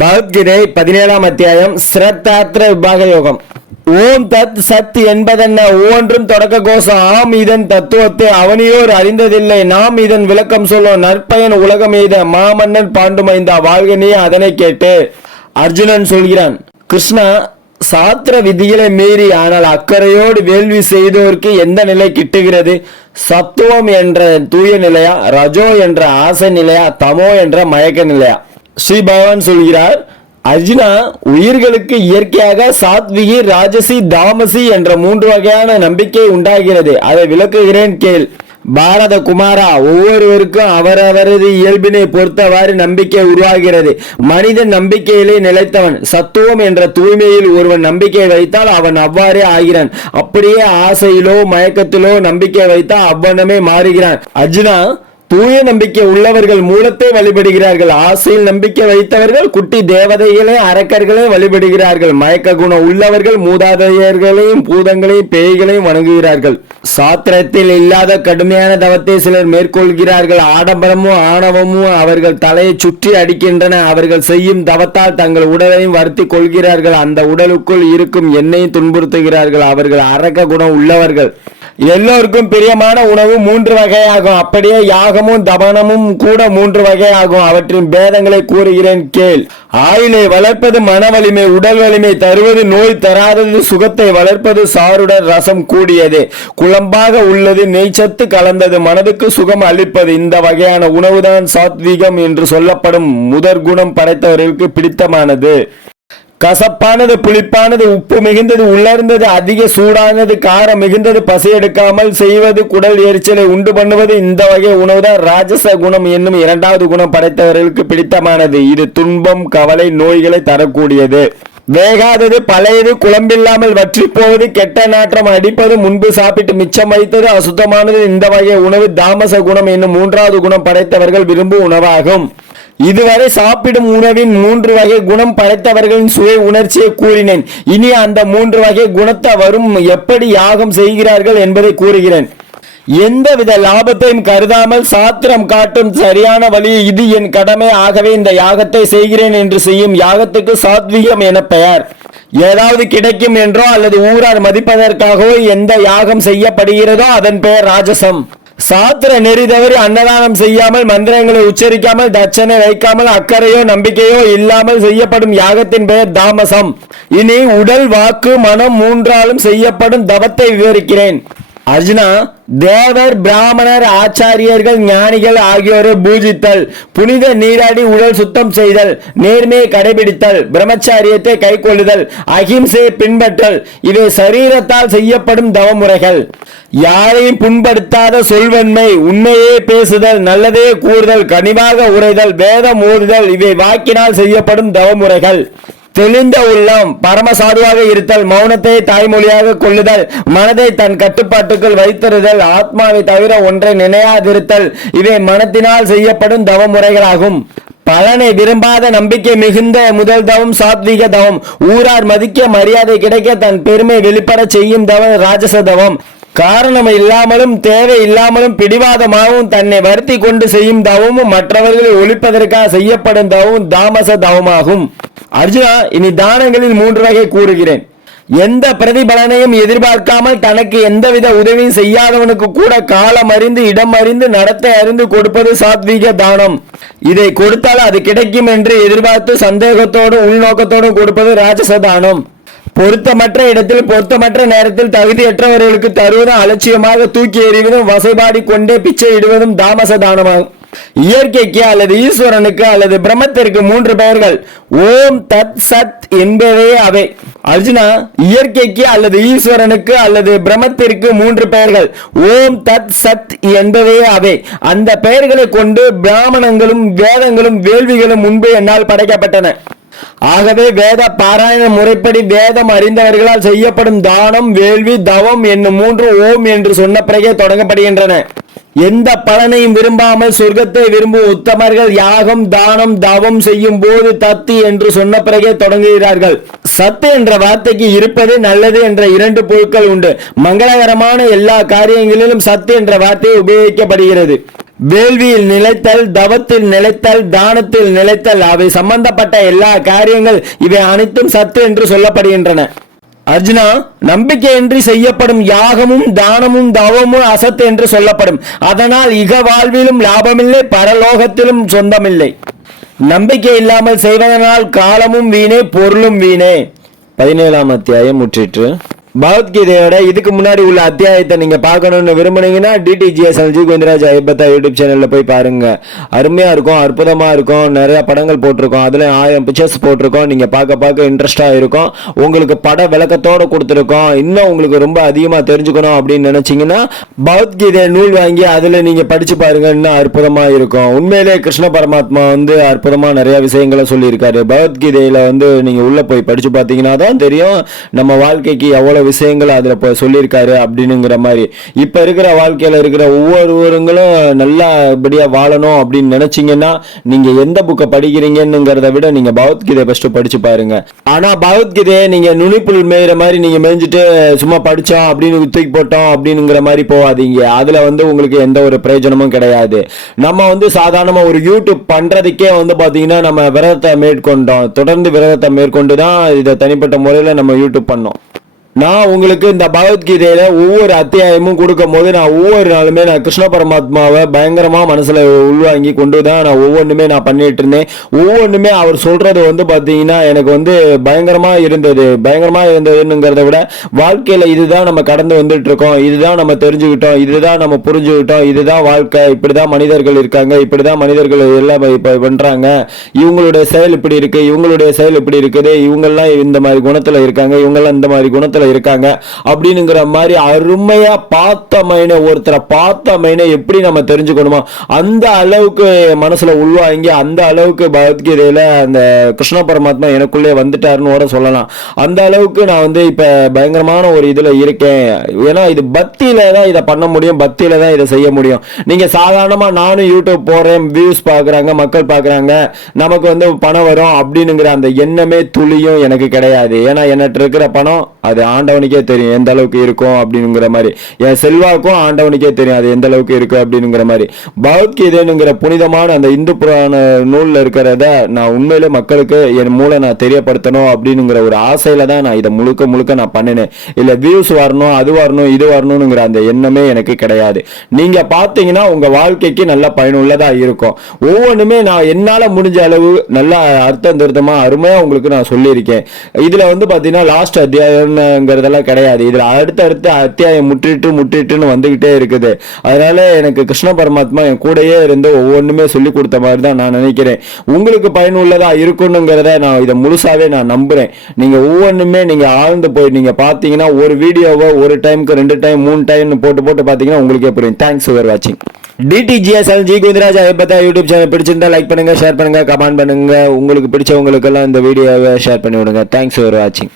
பகவத்கீதை பதினேழாம் அத்தியாயம் ஸ்ரத்தாத்திர விபாக யோகம் ஓம் தத் சத் என்பதென்ன? ஒவ்வொன்றும் தொடக்க கோஷம் ஆம் இதன் தத்துவத்தை அவனியோர் அறிந்ததில்லை. நாம் இதன் விளக்கம் சொல்லும் நற்பயன் உலகம் எய்த மாமன்னன் பாண்டுமைந்தா வாழ்கனியே அதனை கேட்டு அர்ஜுனன் சொல்கிறான் கிருஷ்ணா சாத்திர விதிகளை மீறி ஆனால் அக்கறையோடு வேள்வி செய்தோருக்கு எந்த நிலை கிட்டுகிறது? சத்துவம் என்ற தூய நிலையா ரஜோ என்ற ஆசை நிலையா தமோ என்ற மயக்க நிலையா? ஸ்ரீ பகவான் சொல்கிறார் அர்ஜுனா உயிர்களுக்கு இயற்கையாக சாத்விகி ராஜசி தாமசி என்ற மூன்று வகையான நம்பிக்கை உண்டாகிறது. அதை விளக்குகிறேன் கேள். பாரத குமாரா ஒவ்வொருவருக்கும் அவரவரது இயல்பினை பொறுத்தவாறு நம்பிக்கை உருவாகிறது. மனிதன் நம்பிக்கையிலே நிலைத்தவன். சத்துவம் என்ற தூய்மையில் ஒருவன் நம்பிக்கை வைத்தால் அவன் அவ்வாறே ஆகிறான். அப்படியே ஆசையிலோ மயக்கத்திலோ நம்பிக்கை வைத்தால் அவ்வனமே மாறுகிறான். அர்ஜுனா தூய நம்பிக்கை உள்ளவர்கள் மூலத்தை வழிபடுகிறார்கள். ஆசையில் நம்பிக்கை வைத்தவர்கள் குட்டி தேவதைகளே அரக்கர்களே வழிபடுகிறார்கள். மயக்க குணம் உள்ளவர்கள் மூதாதையர்களையும் பூதங்களையும் பேய்களையும் வணங்குகிறார்கள். சாத்திரத்தில் இல்லாத கடுமையான தவத்தை சிலர் மேற்கொள்கிறார்கள். ஆடம்பரமும் ஆணவமும் அவர்கள் தலையை சுற்றி அடிக்கின்றன. அவர்கள் செய்யும் தவத்தால் தங்கள் உடலையும் வருத்திக் கொள்கிறார்கள். அந்த உடலுக்குள் இருக்கும் எண்ணெயும் துன்புறுத்துகிறார்கள். அவர்கள் அரக்க குணம் உள்ளவர்கள். எல்லோருக்கும் பிரியமான உணவு மூன்று வகையாகும். அப்படியே யாகமும் தபனமும் கூட மூன்று வகையாகும். அவற்றின் பேதங்களை கூறுகிறேன் கேள். ஆயுளை வளர்ப்பது மன வலிமை உடல் வலிமை தருவது நோய் தராதது சுகத்தை வளர்ப்பது சாருடன் ரசம் கூடியது. குழம்பாக உள்ளது நெய்ச்சத்து கலந்தது மனதுக்கு சுகம் அளிப்பது. இந்த வகையான உணவுதான் சாத்வீகம் என்று சொல்லப்படும் முதற்குணம் படைத்தவர்களுக்கு பிடித்தமானது. கசப்பானது புளிப்பானது உப்பு மிகுந்தது உலர்ந்தது அதிக சூடானது காரம் மிகுந்தது பசி எடுக்காமல் செய்வது குடல் எரிச்சலை உண்டு பண்ணுவது இந்த வகை உணவுதான் ராஜச குணம் என்னும் இரண்டாவது குணம் படைத்தவர்களுக்கு பிடித்தமானது. இது துன்பம் கவலை நோய்களை தரக்கூடியது. வேகாதது பழையது குழம்பில்லாமல் வற்றி போவது கெட்ட நாற்றம் அடிப்பது முன்பு சாப்பிட்டு மிச்சம் வைத்தது அசுத்தமானது இந்த வகை உணவு தாமச குணம் என்னும் மூன்றாவது குணம் படைத்தவர்கள் விரும்பும் உணவாகும். இதுவரை சாப்பிடும் உணவின் மூன்று வகை குணம் படைத்தவர்களின் சுய உணர்ச்சியை கூறினேன். இனி அந்த மூன்று வகை குணத்தை வரும் எப்படி யாகம் செய்கிறார்கள் என்பதை கூறுகிறேன். எந்தவித லாபத்தையும் கருதாமல் சாத்திரம் காட்டும் சரியான வழி இது என் கடமை. ஆகவே இந்த யாகத்தை செய்கிறேன் என்று செய்யும் யாகத்துக்கு சாத்வீகம் என பெயர். ஏதாவது கிடைக்கும் என்றோ அல்லது ஊரார் மதிப்பதற்காகவோ எந்த யாகம் செய்யப்படுகிறதோ அதன் பெயர் ராஜசம். சாத்திர நெறி தவறி அன்னதானம் செய்யாமல் மந்திரங்களை உச்சரிக்காமல் தட்சணை வைக்காமல் அக்கறையோ நம்பிக்கையோ இல்லாமல் செய்யப்படும் யாகத்தின் பெயர் தாமசம். இனி உடல் வாக்கு மனம் மூன்றாலும் செய்யப்படும் தவத்தை விவரிக்கிறேன். அர்ஜுனா தேவர் பிராமணர் ஆச்சாரியர்கள் ஞானிகள் ஆகியோரை பூஜித்தல் புனித நீராடி உடல் சுத்தம் செய்தல் நேர்மையை கடைபிடித்தல் பிரம்மச்சாரியத்தை கைக்கொள்ளுதல் அகிம்சையை பின்பற்றல் இவை சரீரத்தால் செய்யப்படும் தவமுறைகள். யாரையும் புண்படுத்தாத சொல்வன்மை உண்மையே பேசுதல் நல்லதே கூறுதல் கனிவாக உரைதல் வேதம் ஓதுதல் இவை வாக்கினால் செய்யப்படும் தவமுறைகள். தெளிந்த உள்ளம் பரமசாதுவாக இருத்தல் மௌனத்தை தாய்மொழியாக கொள்ளுதல் மனதை தன் கட்டுப்பாட்டுக்குள் வைத்திருதல் ஆத்மாவை தவிர ஒன்றை நினையாதிருத்தல் இவை மனத்தினால் செய்யப்படும் தவமுறைகளாகும். பலனை விரும்பாத நம்பிக்கை மிகுந்த முதல் தவம் சாத்வீக தவம். ஊரார் மதிக்க மரியாதை கிடைக்க தன் பெருமை வெளிப்பட செய்யும் தவம் ராஜச தவம். காரணம் இல்லாமலும் தேவை இல்லாமலும் பிடிவாதமாகவும் தன்னை வருத்தி கொண்டு செய்யும் தவமும் மற்றவர்களை ஒழிப்பதற்காக செய்யப்படும் தவமும் தாமச தவமாகும். அர்ஜுனா இனி தானங்களில் மூன்று வகை கூறுகிறேன். எந்த பிரதிபலனையும் எதிர்பார்க்காமல் தனக்கு எந்தவித உதவியும் செய்யாதவனுக்கு கூட காலம் அறிந்து இடம் அறிந்து நடத்தை அறிந்து கொடுப்பது சாத்வீக தானம். இதை கொடுத்தால் அது கிடைக்கும் என்று எதிர்பார்த்து சந்தேகத்தோடும் உள்நோக்கத்தோடும் கொடுப்பது ராஜச தானம். பொருத்தமற்ற இடத்தில் பொருத்தமற்ற நேரத்தில் தகுதியற்றவர்களுக்கு தருவதும் அலட்சியமாக தூக்கி எறிவதும் வசைபாடி கொண்டே பிச்சை இடுவதும் தாமச தானமாகும் இயற்கைக்கு அல்லது ஈஸ்வரனுக்கு அல்லது பிரம்மத்திற்கு மூன்று பெயர்கள். ஓம் தத் சத் என்பதே அவை. அர்ஜுனா இயற்கைக்கு அல்லது ஈஸ்வரனுக்கு அல்லது பிரம்மத்திற்கு மூன்று பெயர்கள். ஓம் தத் சத் என்பதே அவை. அந்த பெயர்களை கொண்டு பிராமணங்களும் வேதங்களும் வேள்விகளும் முன்பு என்னால் படைக்கப்பட்டன. ஆகவே வேத பாராயண முறைப்படி வேதம் அறிந்தவர்களால் செய்யப்படும் தானம் வேள்வி தவம் என்னும் மூன்று ஓம் என்று சொன்ன பிறகே தொடங்கப்படுகின்றன. எந்த பலனையும் விரும்பாமல் சொர்க்கத்தை விரும்பும் உத்தமர்கள் யாகம் தானம் தவம் செய்யும் போது தத்து என்று சொன்ன பிறகே தொடங்குகிறார்கள். சத்து என்ற வார்த்தைக்கு இருப்பது நல்லது என்ற இரண்டு பொருட்கள் உண்டு. மங்களகரமான எல்லா காரியங்களிலும் சத்து என்ற வார்த்தை உபயோகிக்கப்படுகிறது. வேள்வியில் நிலைத்தல் தவத்தில் நிலைத்தல் தானத்தில் நிலைத்தல் அவை சம்பந்தப்பட்ட எல்லா காரியங்கள் இவை அனைத்தும் சத்து என்று சொல்லப்படுகின்றன. அர்ஜுனா நம்பிக்கையின்றி செய்யப்படும் யாகமும் தானமும் தவமும் அசத்து என்று சொல்லப்படும். அதனால் இக வாழ்விலும் லாபமில்லை பரலோகத்திலும் சொந்தமில்லை. நம்பிக்கை இல்லாமல் செய்வதனால் காலமும் வீணே பொருளும் வீணே. பதினேழாம் அத்தியாயம் முற்றிற்று. பகவத்கீதையோட இதுக்கு முன்னாடி உள்ள அத்தியாயத்தை நீங்க பார்க்கணும்னு விரும்புனீங்கன்னா டிடிஜிஎஸ் ஜி கோவிந்தராஜ் ஐபத்தா யூடியூப் சேனல்ல போய் பாருங்க. அருமையா இருக்கும் அற்புதமா இருக்கும் நிறைய படங்கள் போட்டிருக்கோம். அதுல ஆயிரம் பிக்சர்ஸ் போட்டிருக்கோம். நீங்க பார்க்க பார்க்க இன்ட்ரெஸ்டா இருக்கும். உங்களுக்கு பட விளக்கத்தோட கொடுத்துருக்கோம். இன்னும் உங்களுக்கு ரொம்ப அதிகமா தெரிஞ்சுக்கணும் அப்படின்னு நினைச்சீங்கன்னா பகவத்கீதை நூல் வாங்கி அதுல நீங்க படிச்சு பாருங்க. இன்னும் அற்புதமா இருக்கும். உண்மையிலே கிருஷ்ண பரமாத்மா வந்து அற்புதமா நிறைய விஷயங்களை சொல்லியிருக்காரு. பகவத்கீதையில வந்து நீங்க உள்ள போய் படிச்சு பார்த்தீங்கன்னா தான் தெரியும் நம்ம வாழ்க்கைக்கு எவ்வளவு விஷயங்களை அதில் இப்போ சொல்லியிருக்காரு அப்படின்னுங்கிற மாதிரி. இப்போ இருக்கிற வாழ்க்கையில் இருக்கிற ஒவ்வொருவருங்களும் நல்லபடியாக வாழணும் அப்படின்னு நினச்சிங்கன்னா நீங்கள் எந்த புக்கை படிக்கிறீங்கன்னுங்கிறத விட நீங்கள் பகவத்கீதை ஃபஸ்ட்டு படித்து பாருங்கள் ஆனால் பகவத்கீதையை நீங்கள் நுனிப்புல் மேயிற மாதிரி நீங்கள் மேய்ஞ்சிட்டு சும்மா படித்தோம் அப்படின்னு தூக்கி போட்டோம் அப்படிங்கிற மாதிரி போகாதீங்க. அதில் வந்து உங்களுக்கு எந்த ஒரு பிரயோஜனமும் கிடையாது. நம்ம வந்து சாதாரணமாக ஒரு யூடியூப் பண்ணுறதுக்கே வந்து பார்த்தீங்கன்னா நம்ம விரதத்தை மேற்கொண்டோம். தொடர்ந்து விரதத்தை மேற்கொண்டு தான் இதை தனிப்பட்ட முறையில் நம்ம யூடியூப் பண்ணோம். நான் உங்களுக்கு இந்த பகவத்கீதையில ஒவ்வொரு அத்தியாயமும் கொடுக்கும் போது நான் ஒவ்வொரு நாளுமே நான் கிருஷ்ண பரமாத்மாவை பயங்கரமா மனசுல உள்வாங்கி கொண்டு தான் நான் ஒவ்வொன்றுமே நான் பண்ணிட்டு இருந்தேன். ஒவ்வொன்றுமே அவர் சொல்றது வந்து பாத்தீங்கன்னா எனக்கு வந்து பயங்கரமா இருந்தது. பயங்கரமா இருந்ததுங்கிறத விட வாழ்க்கையில இதுதான் நம்ம கடந்து வந்துட்டு இருக்கோம். இதுதான் நம்ம தெரிஞ்சுக்கிட்டோம். இதுதான் நம்ம புரிஞ்சுக்கிட்டோம். இதுதான் வாழ்க்கை. இப்படிதான் மனிதர்கள் இருக்காங்க. இப்படிதான் மனிதர்கள் எல்லாம் இப்ப பண்றாங்க. இவங்களுடைய செயல் இப்படி இருக்கு. இவங்களுடைய செயல் இப்படி இருக்குது. இவங்கெல்லாம் இந்த மாதிரி குணத்துல இருக்காங்க. இவங்கெல்லாம் இந்த மாதிரி குணத்துல இருக்காங்க அப்படின்னுங்கிற மாதிரி அருமையாக பார்த்த மைனை ஒருத்தரை பார்த்த மைனை எப்படி நம்ம தெரிஞ்சுக்கணுமோ அந்த அளவுக்கு மனசில் உள்வாங்கி அந்த அளவுக்கு பகவத்கீதையில் அந்த கிருஷ்ண பரமாத்மா எனக்குள்ளே வந்துட்டாருன்னு கூட சொல்லலாம். அந்த அளவுக்கு நான் வந்து இப்போ பயங்கரமான ஒரு இதில் இருக்கேன். ஏன்னா இது பக்தியில் தான் இதை பண்ண முடியும் பக்தியில் தான் இதை செய்ய முடியும். நீங்கள் சாதாரணமாக நானும் யூடியூப் போகிறேன் வியூஸ் பார்க்குறாங்க மக்கள் பார்க்குறாங்க நமக்கு வந்து பணம் வரும் அப்படின்னுங்கிற அந்த எண்ணமே துளியும் எனக்கு கிடையாது. ஏன்னா என்கிட்ட இருக்கிற பணம் அது ஆண்டவனுக்கே தெரியும் எந்த அளவுக்கு இருக்கும் அப்படிங்கிற மாதிரி. என் செல்வாக்கும் ஆண்டவனுக்கே தெரியும் அது எந்த அளவுக்கு இருக்கு அப்படிங்கிற மாதிரி. பகவத்கீதைங்கிற புனிதமான அந்த இந்து புராண நூலில் இருக்கிறத நான் உண்மையிலே மக்களுக்கு என் மூளை நான் தெரியப்படுத்தணும் அப்படிங்கிற ஒரு ஆசையில தான் நான் இதை முழுக்க முழுக்க நான் பண்ணினேன். இல்லை வியூஸ் வரணும் அது வரணும் இது வரணுங்கிற அந்த எண்ணமே எனக்கு கிடையாது. நீங்க பார்த்தீங்கன்னா உங்க வாழ்க்கைக்கு நல்ல பயனுள்ளதா இருக்கும். ஒவ்வொன்றுமே நான் என்னால் முடிஞ்ச அளவு நல்லா அர்த்தம் திருத்தமாக அருமையாக உங்களுக்கு நான் சொல்லியிருக்கேன். இதில் வந்து பார்த்தீங்கன்னா லாஸ்ட் அத்தியாயம் அத்தியாயம்ங்கிறதெல்லாம் கிடையாது. இதில் அடுத்தடுத்து அத்தியாயம் முற்றிட்டு முற்றிட்டுன்னு வந்துக்கிட்டே இருக்குது. அதனால எனக்கு கிருஷ்ண பரமாத்மா என் கூடயே இருந்து ஒவ்வொன்றுமே சொல்லி கொடுத்த மாதிரி தான் நான் நினைக்கிறேன். உங்களுக்கு பயனுள்ளதாக இருக்கணுங்கிறத நான் இதை முழுசாகவே நான் நம்புகிறேன் நீங்கள் ஒவ்வொன்றுமே நீங்கள் ஆழ்ந்து போய் நீங்கள் பார்த்தீங்கன்னா ஒரு வீடியோவை ஒரு டைமுக்கு ரெண்டு டைம் மூணு டைம்னு போட்டு போட்டு பார்த்தீங்கன்னா உங்களுக்கே புரியும். தேங்க்ஸ் ஃபார் வாட்சிங் டிடிஜிஎஸ்எல் ஜி குதிராஜ் ஐபத்தா யூடியூப் சேனல் பிடிச்சிருந்தா லைக் பண்ணுங்க ஷேர் பண்ணுங்க கமெண்ட் பண்ணுங்க. உங்களுக்கு பிடிச்சவங்களுக்கெல்லாம் இந்த வீடியோவை ஷேர் பண்ணி விடுங்க. தேங்க்ஸ் ஃபார் வாட்சிங்